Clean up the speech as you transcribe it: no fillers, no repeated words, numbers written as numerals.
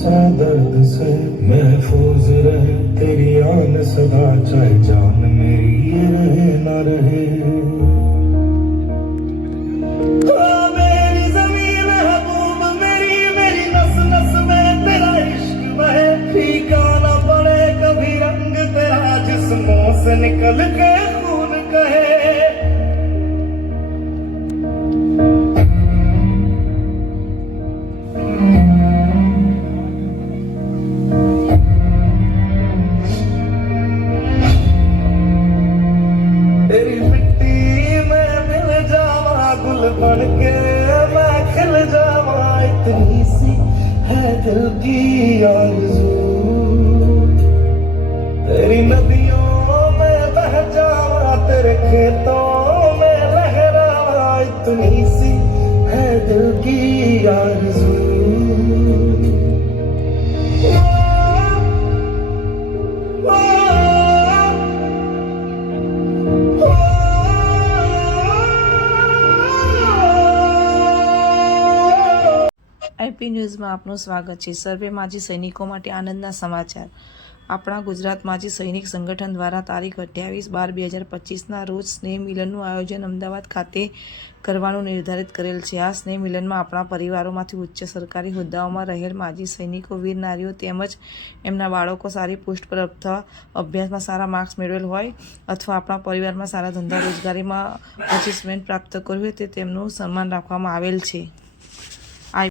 सौ दर्द से महफूज रहे तेरी आन सदा, चाहे जान मेरी ये रहे ना रहे। मेरी ज़मीन महबूब मेरी, मेरी नस नस में तेरा इश्क बहे, फीका ना पड़े कभी रंग तेरा, जिस्मों से निकल के खून कहे। तेरी मिट्टी में मिल जावा, गुल बन के मैं खिल जावा, इतनी सी है दिल की आरज़ू। तेरी नदियों में बह जावा, तेरे खेतों में लहरावा, इतनी सी है दिल की आरज़ू। આઈપી ન્યૂઝમાં આપનું સ્વાગત છે। સર્વે માજી સૈનિકો માટે આનંદના સમાચાર। આપણા ગુજરાત માજી સૈનિક સંગઠન દ્વારા તારીખ 28/12/2025ના રોજ સ્નેહ મિલનનું આયોજન અમદાવાદ ખાતે કરવાનું નિર્ધારિત કરેલ છે। આ સ્નેહ મિલનમાં આપણા પરિવારોમાંથી ઉચ્ચ સરકારી હોદ્દાઓમાં રહેલ માજી સૈનિકો, વીર નારીઓ તેમજ એમના બાળકો સારી પોસ્ટ પર અથવા અભ્યાસમાં સારા માર્ક્સ મેળવેલ હોય અથવા આપણા પરિવારમાં સારા ધંધા રોજગારીમાં અચીવમેન્ટ પ્રાપ્ત કર્યું હોય તે તેમનું સન્માન રાખવામાં આવેલ છે।